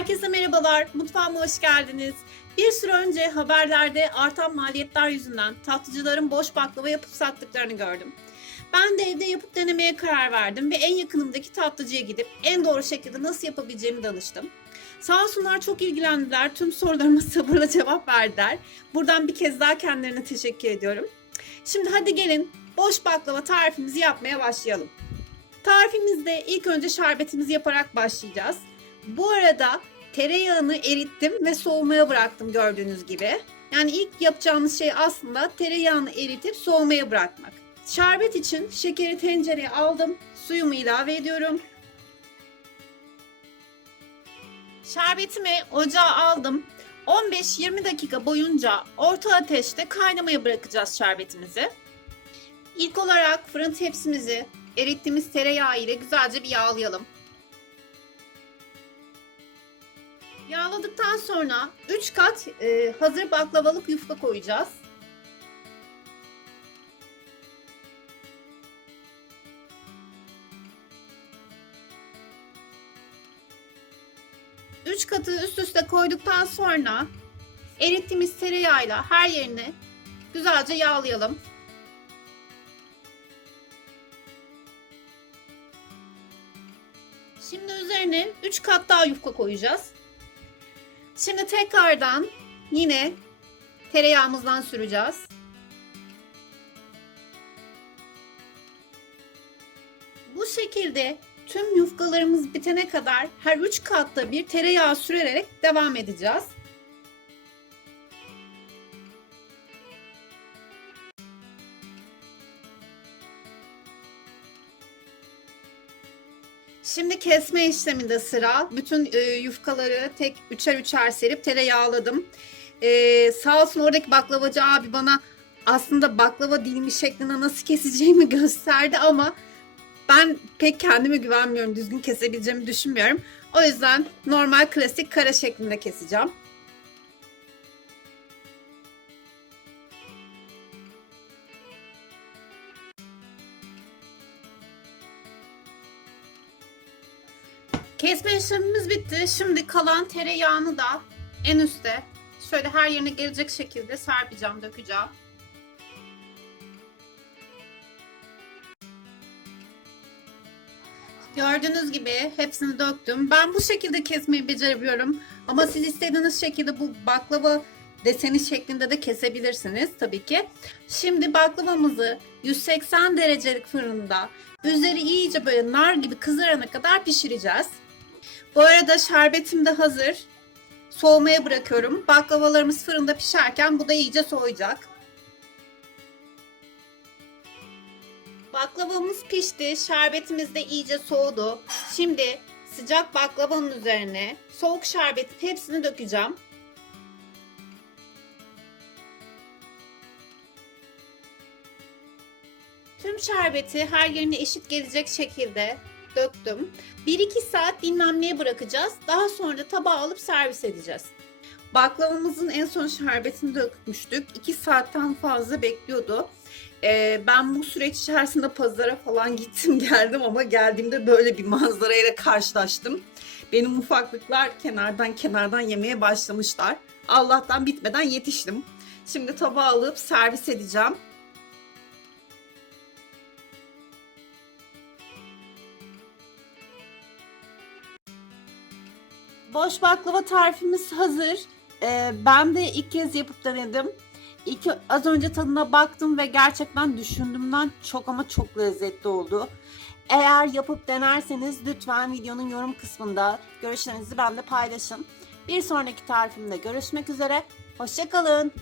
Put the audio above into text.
Herkese merhabalar, mutfağıma hoş geldiniz. Bir süre önce haberlerde artan maliyetler yüzünden tatlıcıların boş baklava yapıp sattıklarını gördüm. Ben de evde yapıp denemeye karar verdim ve en yakınımdaki tatlıcıya gidip en doğru şekilde nasıl yapabileceğimi danıştım. Sağ olsunlar çok ilgilendiler, tüm sorularıma sabırla cevap verdiler. Buradan bir kez daha kendilerine teşekkür ediyorum. Şimdi hadi gelin boş baklava tarifimizi yapmaya başlayalım. Tarifimizde ilk önce şerbetimizi yaparak başlayacağız. Bu arada tereyağını erittim ve soğumaya bıraktım gördüğünüz gibi. Yani ilk yapacağımız şey aslında tereyağını eritip soğumaya bırakmak. Şerbet için şekeri tencereye aldım. Suyumu ilave ediyorum. Şerbetimi ocağa aldım. 15-20 dakika boyunca orta ateşte kaynamaya bırakacağız şerbetimizi. İlk olarak fırın tepsimizi erittiğimiz tereyağı ile güzelce bir yağlayalım. Yağladıktan sonra 3 kat e, hazır baklavalık yufka koyacağız. Üç katı üst üste koyduktan sonra erittiğimiz tereyağıyla her yerini güzelce yağlayalım. Şimdi üzerine 3 kat daha yufka koyacağız. Şimdi tekrardan yine tereyağımızdan süreceğiz. Bu şekilde tüm yufkalarımız bitene kadar her 3 katta bir tereyağı sürerek devam edeceğiz. Şimdi kesme işleminde sıra. Bütün e, yufkaları tek üçer üçer serip tereyağladım. E, sağ olsun oradaki baklavacı abi bana aslında baklava dilimi şeklinde nasıl keseceğimi gösterdi ama ben pek kendime güvenmiyorum. Düzgün kesebileceğimi düşünmüyorum. O yüzden normal klasik kare şeklinde keseceğim. Kesme işlemimiz bitti. Şimdi kalan tereyağını da en üste şöyle her yerine gelecek şekilde serpeceğim, dökeceğim. Gördüğünüz gibi hepsini döktüm. Ben bu şekilde kesmeyi becerebiliyorum. Ama siz istediğiniz şekilde bu baklava deseni şeklinde de kesebilirsiniz tabii ki. Şimdi baklavamızı 180 derecelik fırında üzeri iyice böyle nar gibi kızarana kadar pişireceğiz. Bu arada şerbetim de hazır. Soğumaya bırakıyorum. Baklavalarımız fırında pişerken bu da iyice soğuyacak. Baklavamız pişti. Şerbetimiz de iyice soğudu. Şimdi sıcak baklavanın üzerine soğuk şerbetin hepsini dökeceğim. Tüm şerbeti her yerine eşit gelecek şekilde döktüm. 1-2 saat dinlenmeye bırakacağız. Daha sonra tabağa alıp servis edeceğiz. Baklavamızın en son şerbetini dökmüştük. 2 saatten fazla bekliyordu. Ee, ben bu süreç içerisinde pazara falan gittim geldim ama geldiğimde böyle bir manzarayla karşılaştım. Benim ufaklıklar kenardan kenardan yemeye başlamışlar. Allah'tan bitmeden yetiştim. Şimdi tabağa alıp servis edeceğim. Boş baklava tarifimiz hazır. Ee, ben de ilk kez yapıp denedim. İlk, az önce tadına baktım ve gerçekten düşündüğümden çok ama çok lezzetli oldu. Eğer yapıp denerseniz lütfen videonun yorum kısmında görüşlerinizi benimle paylaşın. Bir sonraki tarifimde görüşmek üzere. Hoşçakalın.